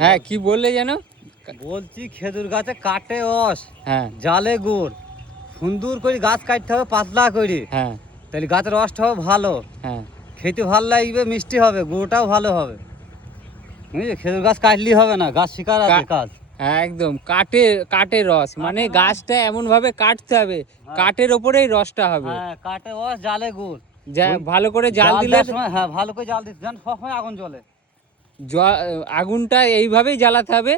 হ্যাঁ কি বললে যেন? বলছি খেজুর গাছে কাটে অস, হ্যাঁ জালে গুড়, সুন্দর করে গাছ কাটতে হবে পাতলা করে, হ্যাঁ তাহলে গাছের রসটা হবে ভালো, হ্যাঁ খেতে ভালো লাগবে, মিষ্টি হবে, গুড়টাও ভালো হবে। বুঝলি, খেজুর গাছ কাটলেই হবে না, গাছ শিকার আছে কাজ। হ্যাঁ একদম কাটে রস, মানে গাছটা এমন ভাবে কাটতে হবে কাটের ওপরেই রসটা হবে। হ্যাঁ, কাটে রস, জালে গুড়। ভালো করে জাল দিলে দেওয়ার সময়, হ্যাঁ ভালো করে জাল দিতে, সবসময় আগুন জ্বলে। আগুনটা এইভাবেই জ্বালাতে হবে,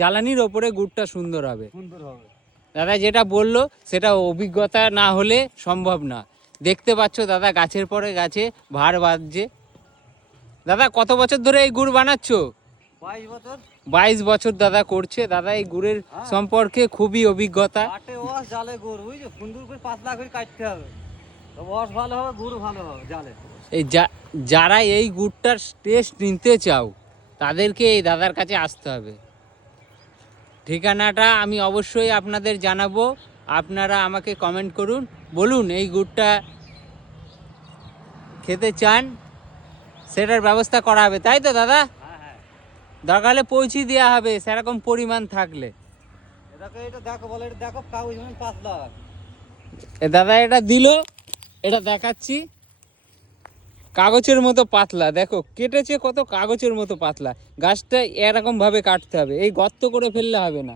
জ্বালানির ওপরে গুড়টা সুন্দর হবে। সুন্দর হবে। দাদা যেটা বললো সেটা অভিজ্ঞতা না হলে সম্ভব না। দেখতে পাচ্ছ দাদা গাছের পরে গাছে ভার বাঁধছে। দাদা কত বছর ধরে এই গুড় বানাচ্ছ? 22 বছর। 22 বছর দাদা করছে। দাদা এই গুড়ের সম্পর্কে খুবই অভিজ্ঞতা। কাটে রস, জালে গুড়, বুঝলি, সুন্দর করে পাতলা করে কাটতে হবে, রস ভালো হবে, গুড় ভালো হবে জালে। এই যারা এই গুড়টার টেস্ট নিতে চাও তাদেরকে এই দাদার কাছে আসতে হবে। ঠিকানাটা আমি অবশ্যই আপনাদের জানাবো, আপনারা আমাকে কমেন্ট করুন, বলুন এই গুড়টা খেতে চান, সেটার ব্যবস্থা করা হবে, তাই তো দাদা? হ্যাঁ হ্যাঁ, দরকার হলে পৌঁছে দেওয়া হবে সেরকম পরিমাণ থাকলে। এটা দেখো, বলো, এটা দেখো, কাগজ পাতলা। এ দাদা এটা দিল, এটা দেখাচ্ছি, কাগজের মতো পাতলা। দেখো কেটেছে কত, কাগজের মতো পাতলা। গাছটা এরকম ভাবে কাটতে হবে, এই গর্ত করে ফেললে হবে না।